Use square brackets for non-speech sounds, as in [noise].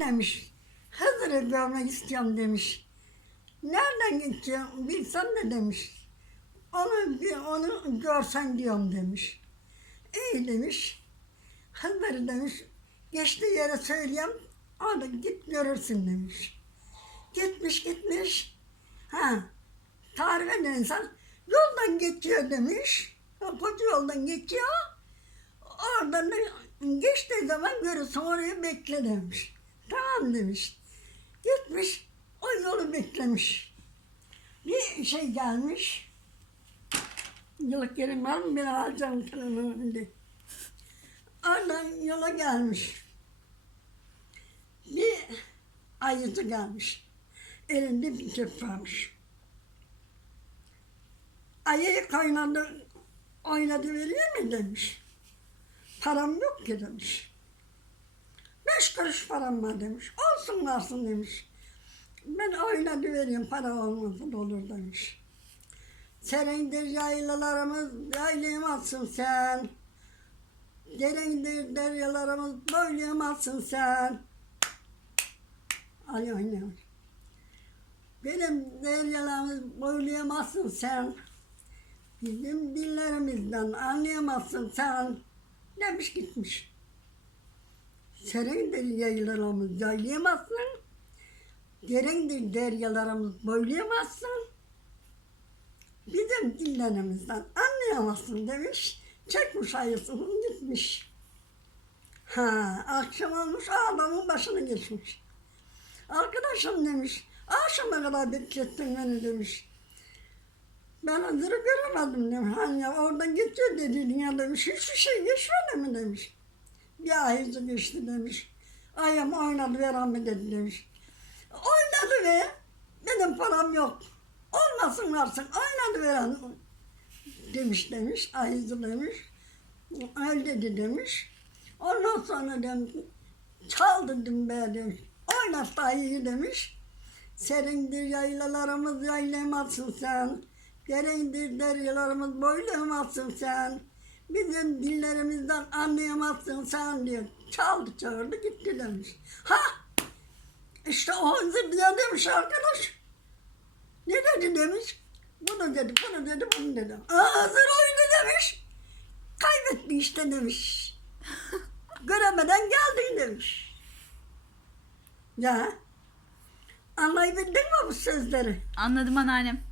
Demiş Hızır'ı görmek istiyorum demiş. Nereden geçiyorum bilsem de demiş. Onu, onu görsen diyorum demiş. İyi demiş. Hızır'ı demiş. Geçtiği yere söyleyeyim. Orada git görürsün demiş. Gitmiş gitmiş. Ha, tarif eden insan yoldan geçiyor demiş. Koca yoldan geçiyor. Oradan da geçtiği zaman görürsün orayı bekle demiş. Tamam demiş. Gitmiş o yolu beklemiş. Bir şey gelmiş. Yıllık yerim var mı? Ben alacağım kanımın önünde. Oradan yola gelmiş. Bir ayıcı gelmiş. Elinde bir kep varmış. Ayıyı kaynadı, oynadı veriyor mi demiş. Param yok ki demiş. Kuruş param var demiş. Olsun varsın demiş. Ben oynadı vereyim para olmasa da olur demiş. Serendir yaylalarımız yaylayamazsın sen. Derendir deryalarımız boylayamazsın sen. Ay oynayalım. Benim deryalarımız boylayamazsın sen. Bizim dillerimizden anlayamazsın sen. Demiş gitmiş. Serendir yaylalarımız yaylayamazsın. Derendir deryalarımız boylayamazsın. Bizim dillerimizden anlayamazsın demiş. Çekmiş ayısını gitmiş. Ha, akşam olmuş adamın başına geçmiş. Arkadaşım demiş, akşama kadar beklettin beni demiş. Ben Hızır'ı göremedim demiş. Hani oradan geçiyor dediydin ya demiş. Hiçbir şey geçmedi mi demiş. Bir ayıcı geçti demiş. Ayım oynadı veren mi dedi demiş. Oynadı ve benim param yok. Olmasın varsın oynadı veren demiş demiş. Ayıcı demiş. Öyle dedi demiş. Ondan sonra demiş. Çal dedim be demiş. Oynat ayıyı demiş. Serindir yaylalarımız yaylayamazsın sen. Derindir deryalarımız boylayamazsın sen. Bizim dillerimizden anlayamazsın sen diyor. Çaldı çağırdı gitti demiş. Ha! İşte o diye demiş arkadaş. Ne dedi demiş. Bunu dedi, bunu dedi, bunu dedi. Aa, hazır oyunu demiş. Kaybetti işte demiş. [laughs] Göremeden geldin demiş. Ya. Anlayabildin mi bu sözleri? Anladım anneannem.